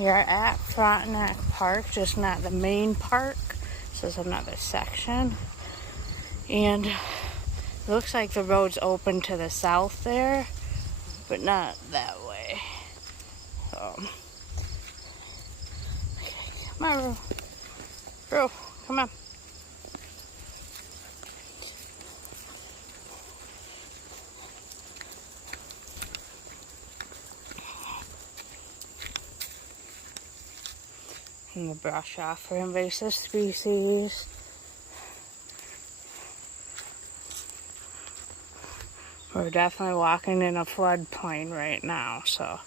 We are at Frontenac Park, just not the main park. This is another section. And it looks like the road's open to the south there, but not that way. So, okay, come on, Rue, come on. And the brush off for invasive species. We're definitely walking in a floodplain right now, so.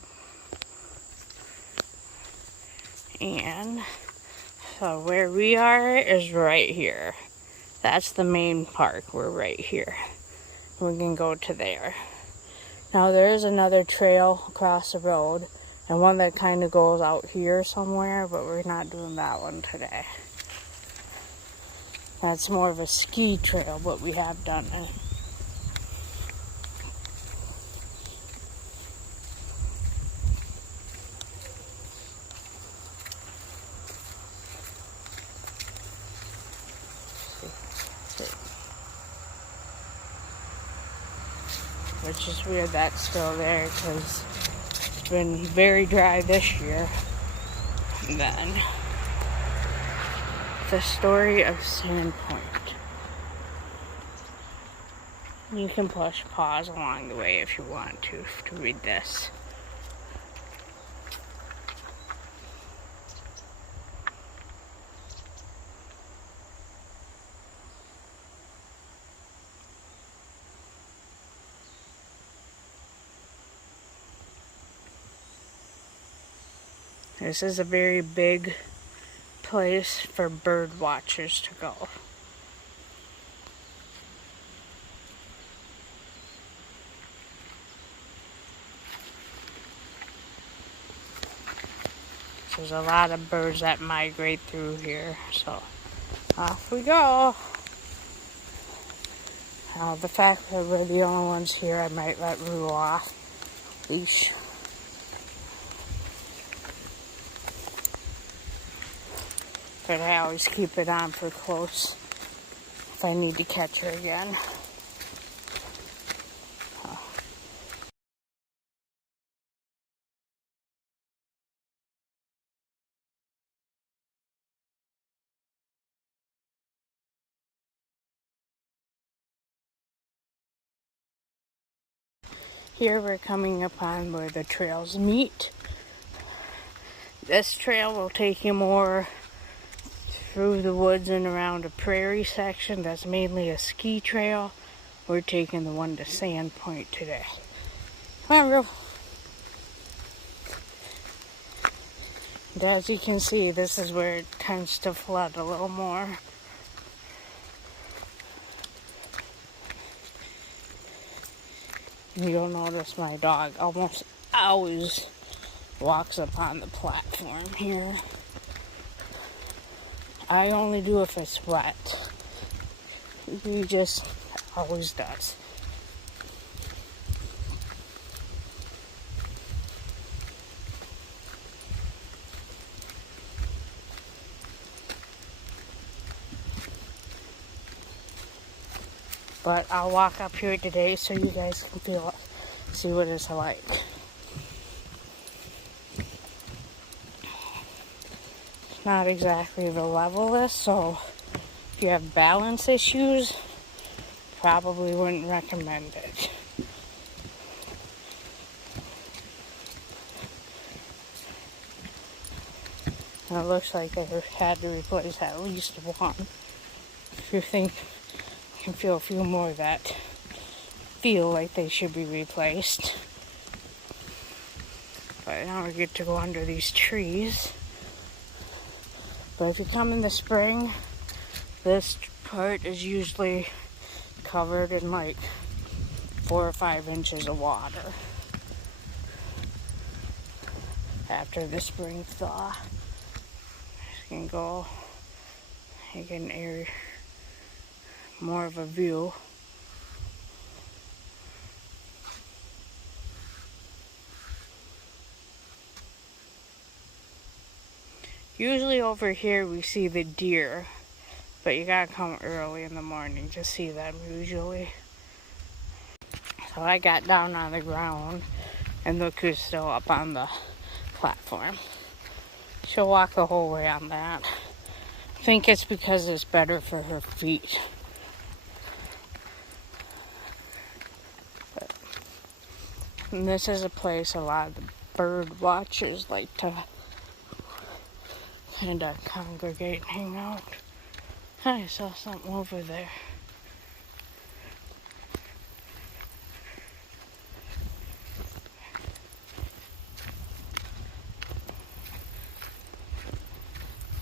And so where we are is right here. That's the main park. We're right here. We can go to there. Now there is another trail across the road and one that kind of goes out here somewhere, but we're not doing that one today. That's more of a ski trail, but we have done it. Which is weird that's still there because it's been very dry this year. And then the story of Sandpoint. You can push pause along the way if you want to read this. This is a very big place for bird watchers to go. There's a lot of birds that migrate through here, so off we go. Now, the fact that we're the only ones here, I might let Rue off leash. But I always keep it on for close if I need to catch her again. Here we're coming upon where the trails meet. This trail will take you more through the woods and around a prairie section. That's mainly a ski trail. We're taking the one to Sandpoint today. Come on, Rue. And as you can see, this is where it tends to flood a little more. You'll notice my dog almost always walks up on the platform here. I only do if it's wet. He just always does. But I'll walk up here today so you guys can see what it's like. It's not exactly the levelest, so if you have balance issues, probably wouldn't recommend it. And it looks like they had to replace at least one. If you think you can feel a few more that feel like they should be replaced. But now we get to go under these trees. But if you come in the spring, this part is usually covered in like 4 or 5 inches of water after the spring thaw. You can go, you can air more of a view. Usually over here we see the deer, but you gotta come early in the morning to see them usually. So I got down on the ground, and look who's still up on the platform. She'll walk the whole way on that. I think it's because it's better for her feet. And this is a place a lot of the bird watchers like to kind of congregate and hang out. I saw something over there.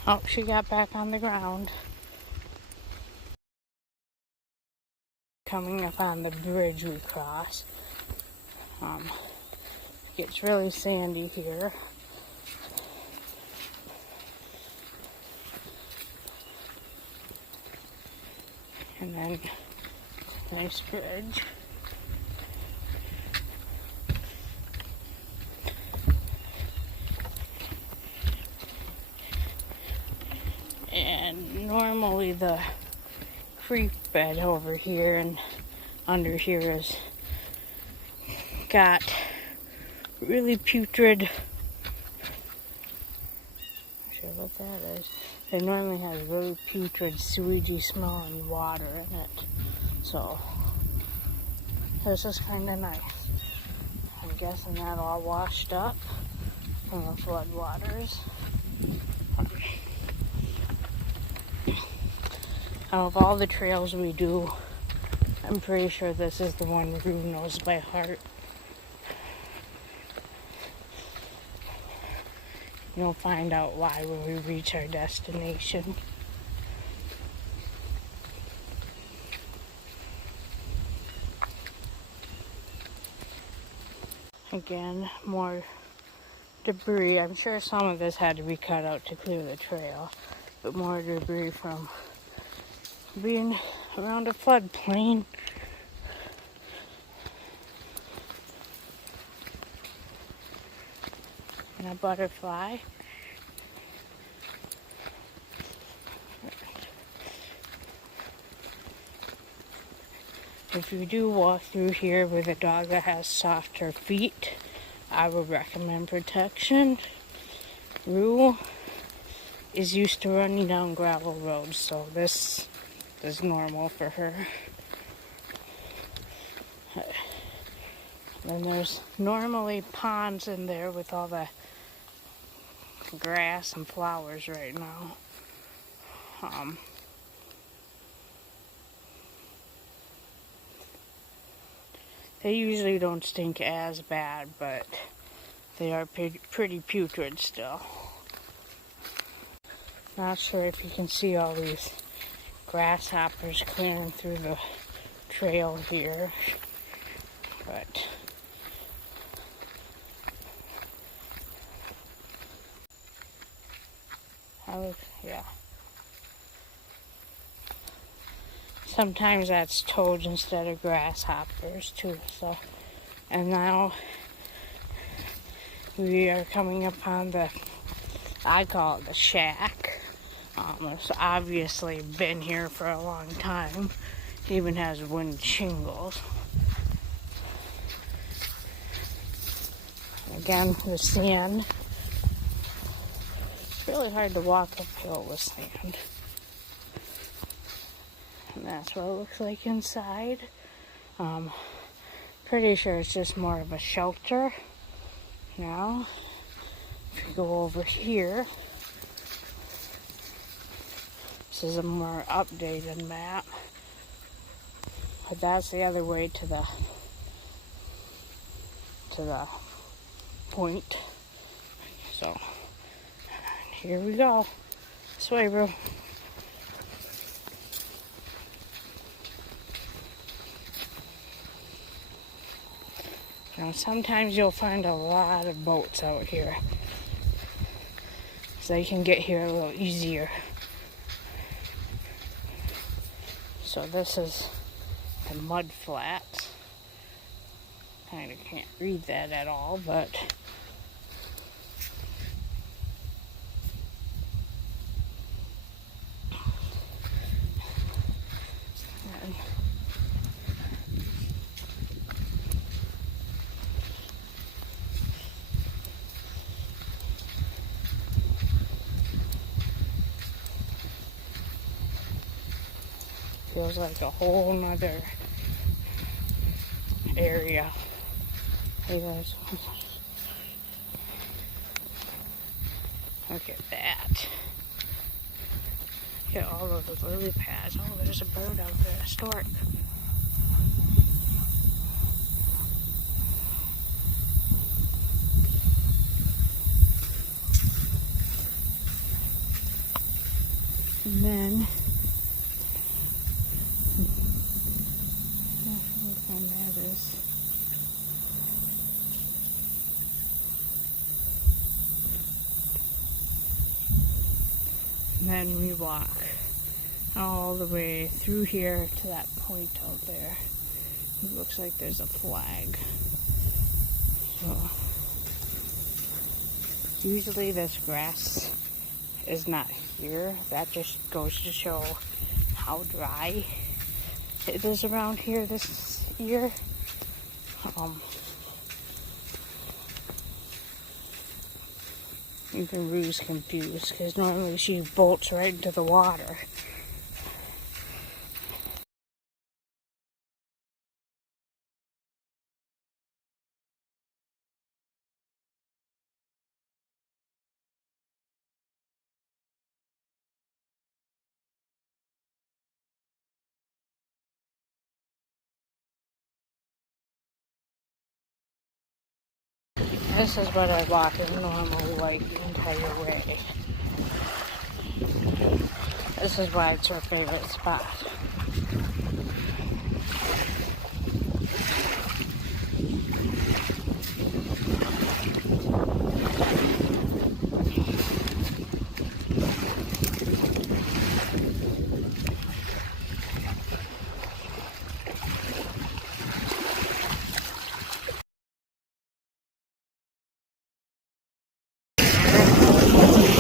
Oh, she got back on the ground. Coming up on the bridge we cross. It gets really sandy here. And then, nice bridge. And normally the creek bed over here and under here has got really putrid, I'm not sure what that is. It normally has really putrid, sewagey smelling water in it. So this is kind of nice. I'm guessing that all washed up from the flood waters. Out of all the trails we do, I'm pretty sure this is the one Rue knows by heart. You'll find out why when we reach our destination. Again, more debris. I'm sure some of this had to be cut out to clear the trail, but more debris from being around a floodplain. And a butterfly. If you do walk through here with a dog that has softer feet, I would recommend protection. Rue is used to running down gravel roads, so this is normal for her. And there's normally ponds in there with all the grass and flowers right now. They usually don't stink as bad, but they are pretty putrid still. Not sure if you can see all these grasshoppers clearing through the trail here, but yeah. Sometimes that's toads instead of grasshoppers too. So, and now we are coming upon I call it the shack. It's obviously been here for a long time. It even has wooden shingles. Again, the sand. It's really hard to walk uphill with sand. And that's what it looks like inside. Pretty sure it's just more of a shelter. Now, if you go over here, this is a more updated map. But that's the other way to the point. So, here we go. This way, bro. Now, sometimes you'll find a lot of boats out here, so you can get here a little easier. So this is the mud flats. Kind of can't read that at all, but Feels like a whole nother area. Hey guys. Look at that. Look at all of the lily pads. Oh, there's a bird out there, a stork. And then what kind that is. And then we walk all the way through here to that point out there. It looks like there's a flag. So usually this grass is not here. That just goes to show how dry it is around here this year. Even Rue's confused because normally she bolts right into the water. This is what I walk normally like the entire way. This is why it's her favorite spot.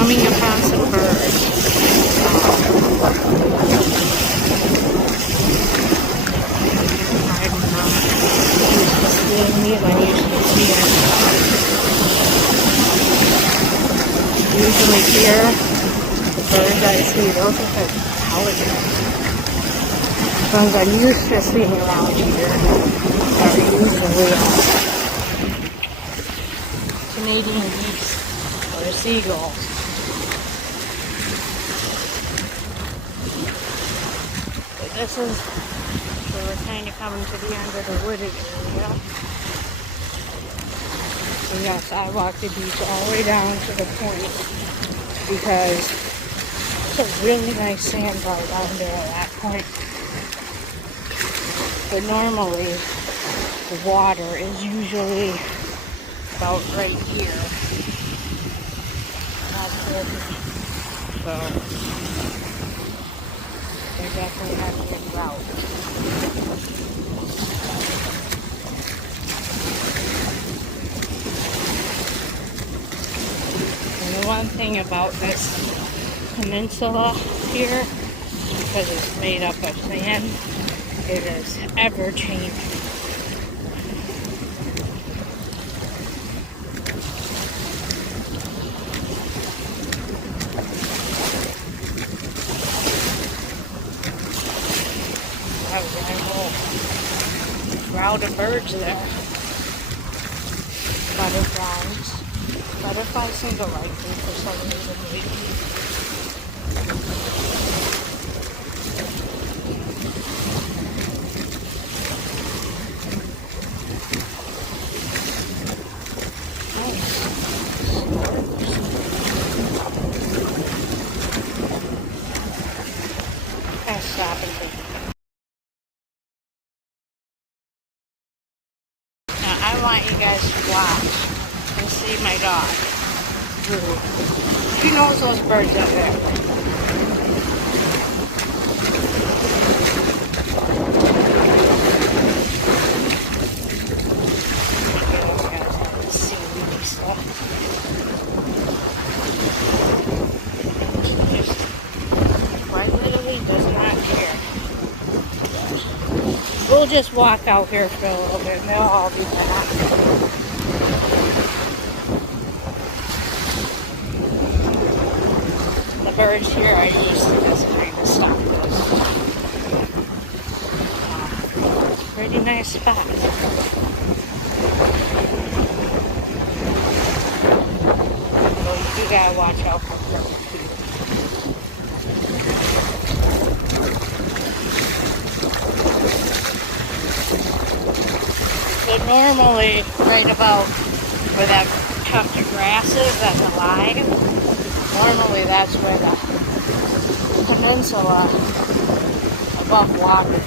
Coming upon some birds. I'm not used to seeing these. I'm used to seeing usually here the birds I see, those are the alligators. The ones I'm used to seeing around here are usually Canadian geese or seagulls. This is where we're kind of coming to the end of the wooded area. So yes, I walked the beach all the way down to the point because it's a really nice sandbar down there at that point. But normally the water is usually about right here. That's it. So they definitely have a good route. And the one thing about this peninsula here, because it's made up of sand, it is ever changing. That was a whole crowd of birds there. Butterflies. Butterflies seem to like me for some reason lately. I'll stop and think. I want you guys to watch and see my dog. She knows those birds up there. You guys haven't seen me, so she just quite literally does not care. We'll just walk out here for a little bit and they'll all be back. The birds here are used to this kind of stuff. Pretty nice spot. So you gotta watch out for birds too. So normally, right about where that tuft of grass is that's alive, normally that's where the peninsula above water.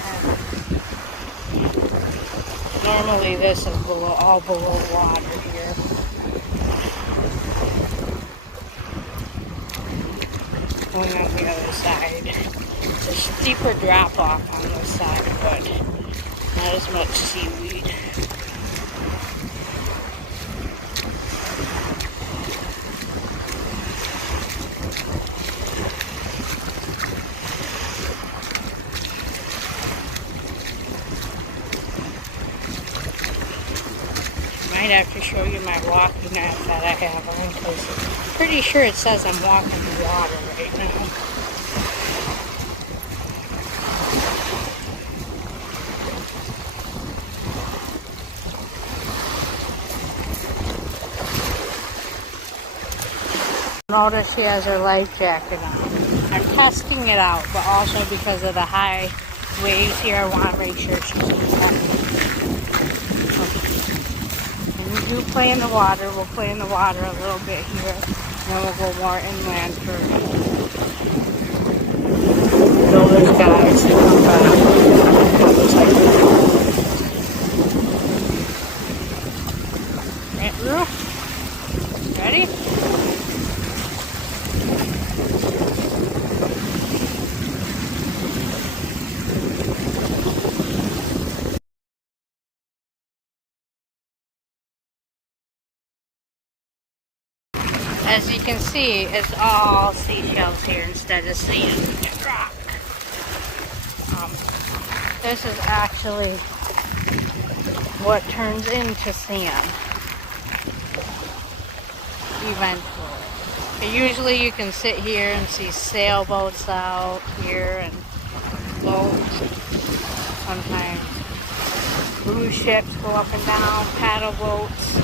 Normally this is all below water here. Going on the other side. It's a steeper drop off on this side, but not as much seaweed. I might have to show you my walking app that I have on because I'm pretty sure it says I'm walking the water right now. Notice she has her life jacket on. I'm testing it out, but also because of the high waves here, I want to make sure she's protected. And we do play in the water. We'll play in the water a little bit here. Then we'll go more inland for those guys to come back. Right, Rue? Ready? As you can see, it's all seashells here instead of sand and rock. This is actually what turns into sand eventually. But usually you can sit here and see sailboats out here and boats. Sometimes cruise ships go up and down, paddle boats.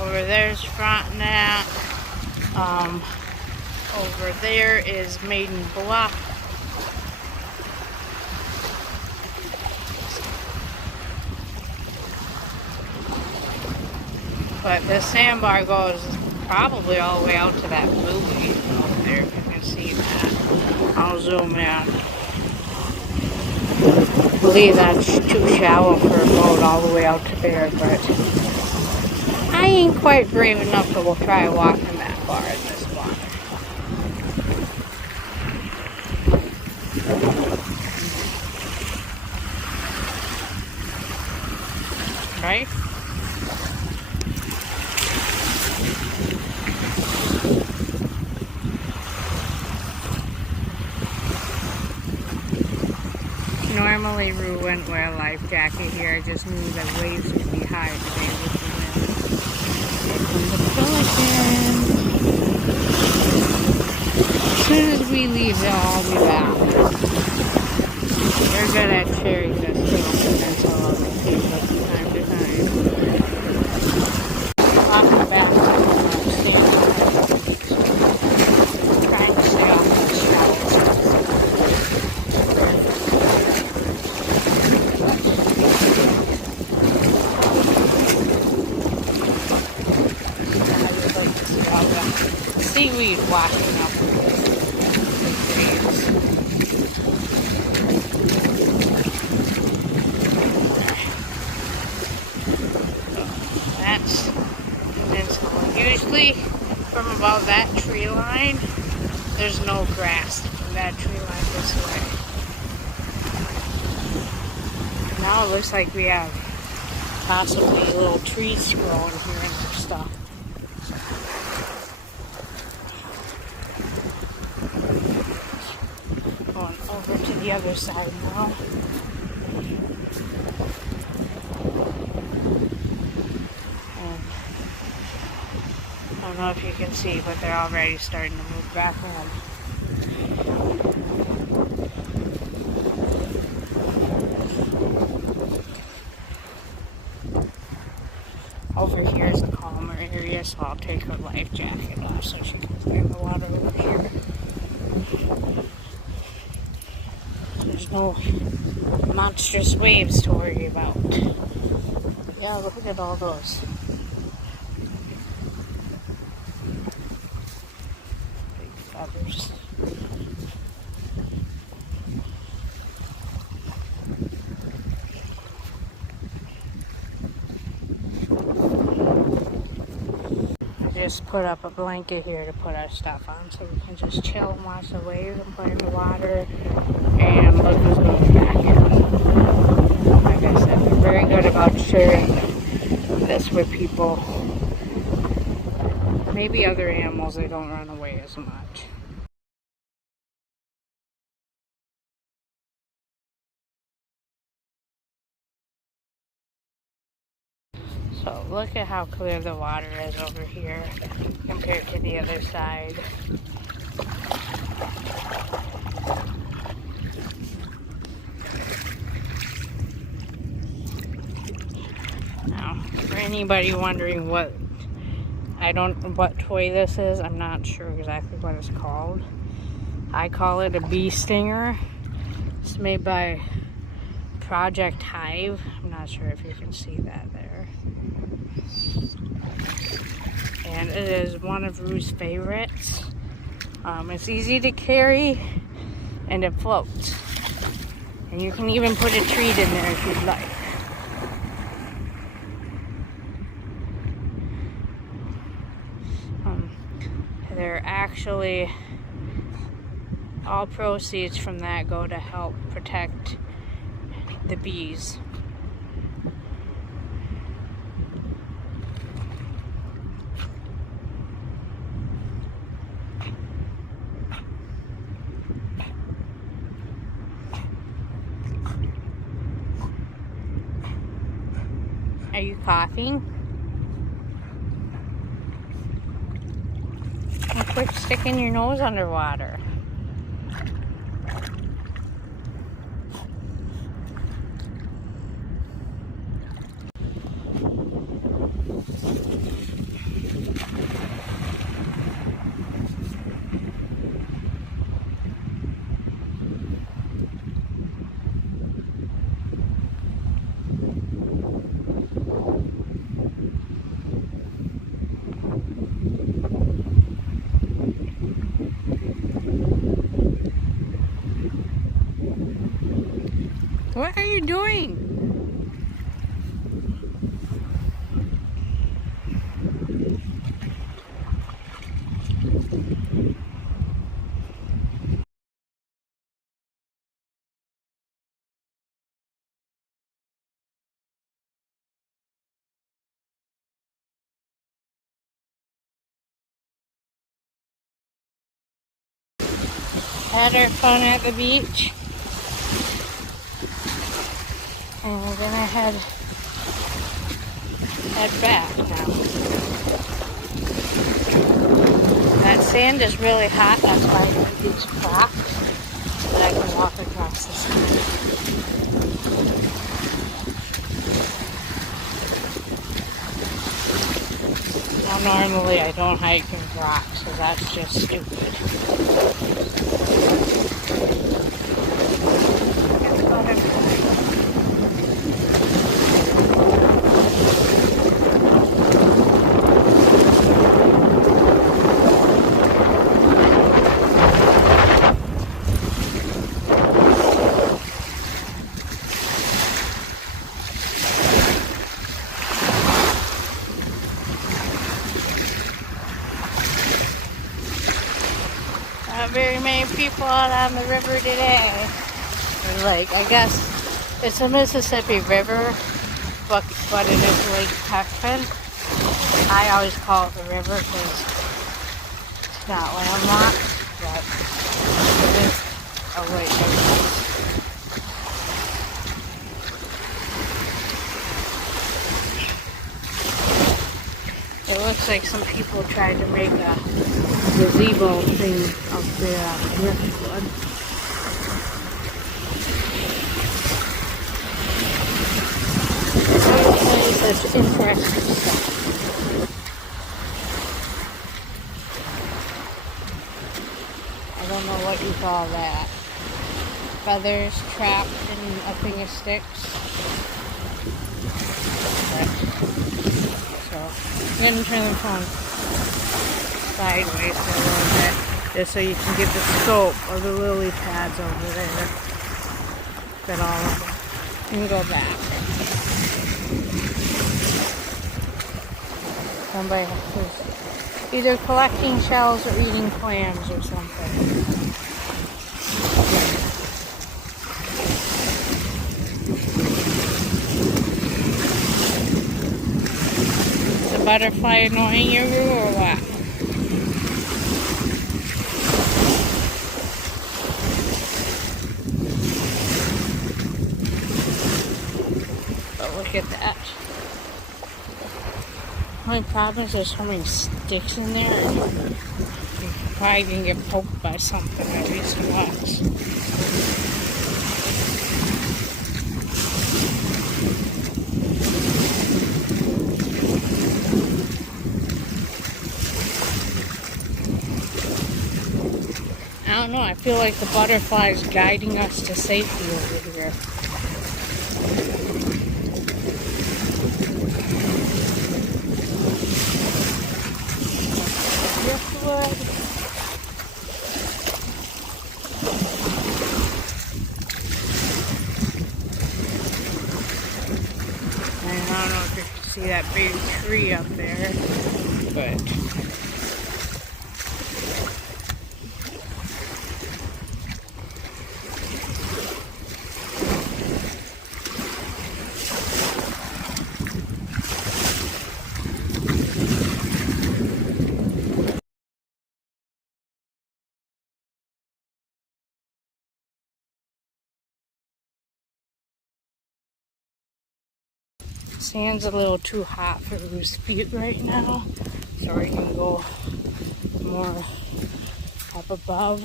Over there's Frontenac. Over there is Maiden Bluff. But the sandbar goes probably all the way out to that buoy over there, if you can see that. I'll zoom in. I believe that's too shallow for a boat all the way out to there, but I ain't quite brave enough to try walking that far in this water. Right? Normally Rue wouldn't wear a life jacket here. I just knew the waves would be high today with the wind. As soon as we leave, they'll all be back. They're good at sharing this little peninsula with people from time to time. Walking back to Sandpoint. Trying to stay off the shallows. Seaweed washing up the waves. That's peninsula. Usually from about that tree line, there's no grass from that tree line this way. Now it looks like we have possibly little trees growing here and stuff. Going over to the other side now. And I don't know if you can see, but they're already starting to move back in. Over here is a calmer area, so I'll take her life jacket off so she can play in the water over here. There's no monstrous waves to worry about. Yeah, look at all those. Big feathers. Just put up a blanket here to put our stuff on so we can just chill and watch the waves and play in the water. And look who's going back in. Like I said, they're very good about sharing this with people. Maybe other animals, they don't run away as much. So look at how clear the water is over here compared to the other side. Now, for anybody wondering what toy this is, I'm not sure exactly what it's called. I call it a bee stinger. It's made by Project Hive. I'm not sure if you can see that there. And it is one of Rue's favorites. It's easy to carry and it floats. And you can even put a treat in there if you'd like. They're actually, all proceeds from that go to help protect the bees. Are you coughing? And quit sticking your nose underwater. What are you doing? Had our fun at the beach. And we're gonna head back now. That sand is really hot, that's why I need these Crocs, so that I can walk across the sand. Now normally I don't hike in Crocs, so that's just stupid. It's butterfly. Not very many people out on the river today. Or lake. I guess it's a Mississippi River, but it is Lake Peckman. I always call it the river because it's not landlocked, but it is a lake. It looks like some people tried to make a gazebo thing up there on the driftwood. Okay, such interesting stuff. I don't know what you call that. Feathers trapped in a thing of sticks. So, I'm going to turn the phone sideways for a little bit, just so you can get the scope of the lily pads over there. Get all of them. And go back. Somebody who's either collecting shells or eating clams or something. Is the butterfly annoying you or what? But look at that. The only problem is there's so many sticks in there. You're probably gonna get poked by something at least once. I don't know, I feel like the butterfly is guiding us to safety over here. And I don't know if you can see that big tree up there, but sand's a little too hot for Ruth's feet right now, so we can go more up above.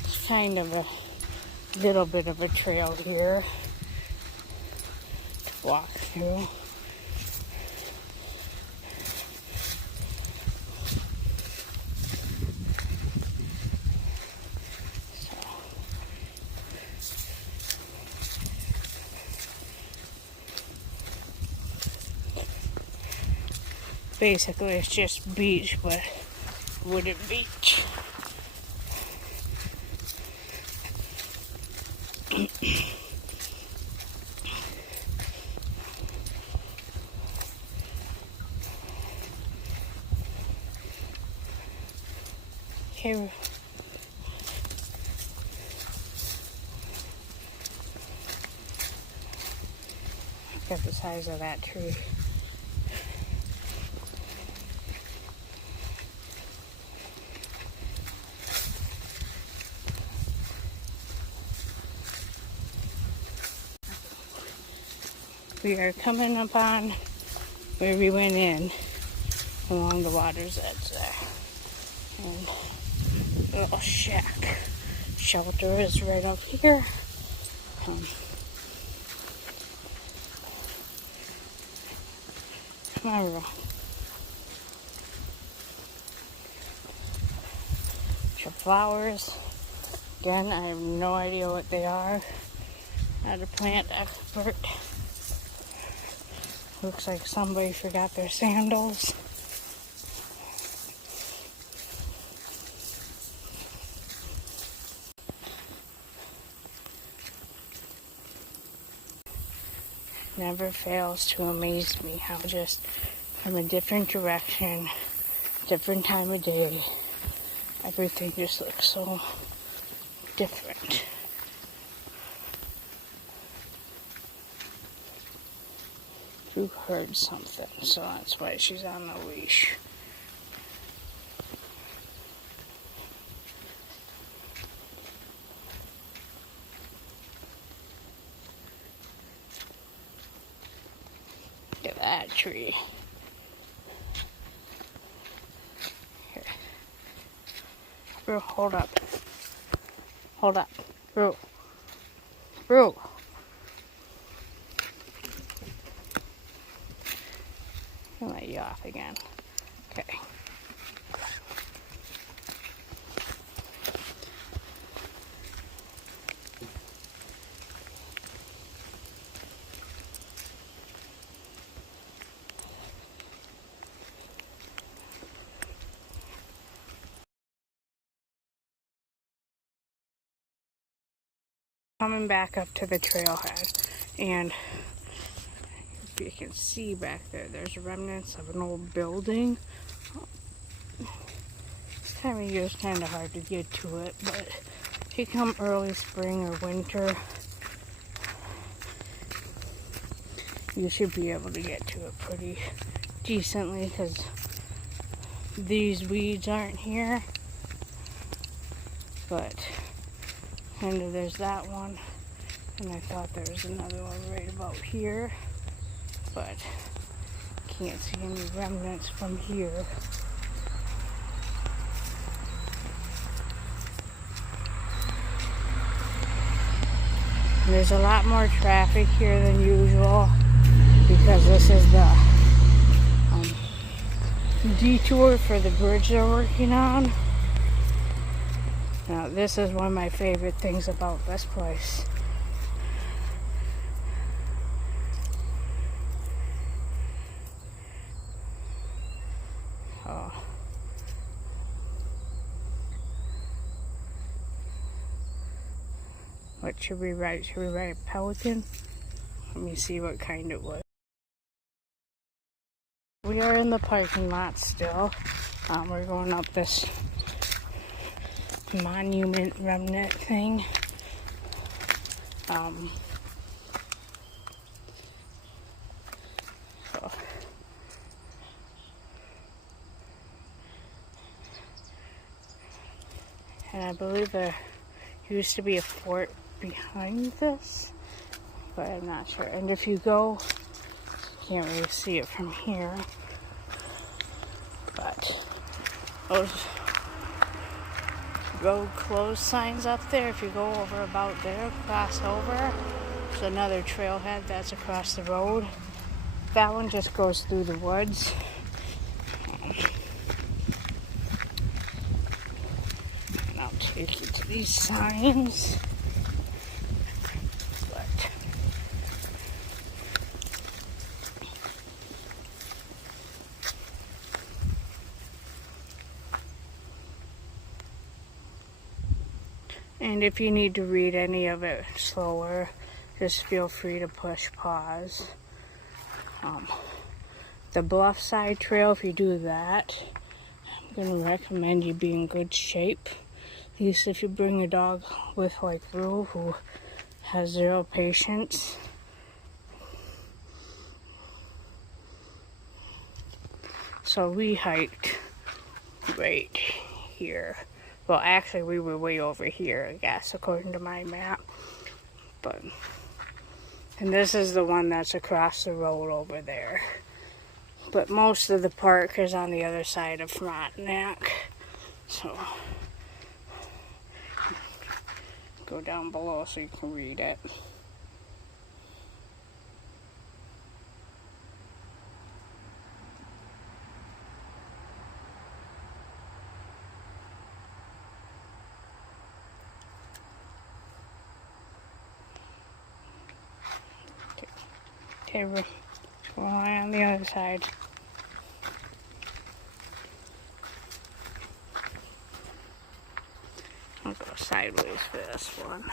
It's kind of a little bit of a trail here to walk through. Basically, it's just beach, but wooded beach. Okay. Look at the size of that tree. We are coming upon where we went in along the water's edge there. And a little shack shelter is right up here. Come on, Ro. Some flowers. Again, I have no idea what they are. Not a plant expert. Looks like somebody forgot their sandals. Never fails to amaze me how just from a different direction, different time of day, everything just looks so different. Who heard something, so that's why she's on the leash. Look at that tree. Brew, hold up. Hold up. Brew. Brew. I'll let you off again. Okay. Coming back up to the trailhead, and if you can see back there, there's remnants of an old building. This time of year is kind of hard to get to it, but if you come early spring or winter, you should be able to get to it pretty decently because these weeds aren't here. But and there's that one, and I thought there was another one right about here, but can't see any remnants from here. And there's a lot more traffic here than usual because this is the detour for the bridge they're working on. Now, this is one of my favorite things about this place. Oh. What should we write? Should we write a pelican? Let me see what kind it was. We are in the parking lot still. We're going up this monument remnant thing. So. And I believe there used to be a fort behind this, but I'm not sure. And if you go, you can't really see it from here, but those road closed signs up there, if you go over about there, cross over, there's another trailhead that's across the road. That one just goes through the woods. And I'll take you to these signs. And if you need to read any of it slower, just feel free to push pause. The Bluff Side Trail, if you do that, I'm going to recommend you be in good shape. At least if you bring a dog with like Rue, who has zero patience. So we hiked right here. Well, actually, we were way over here, I guess, according to my map. And this is the one that's across the road over there. But most of the park is on the other side of Frontenac. So, go down below so you can read it. Okay, we're going on the other side. I'll go sideways for this one.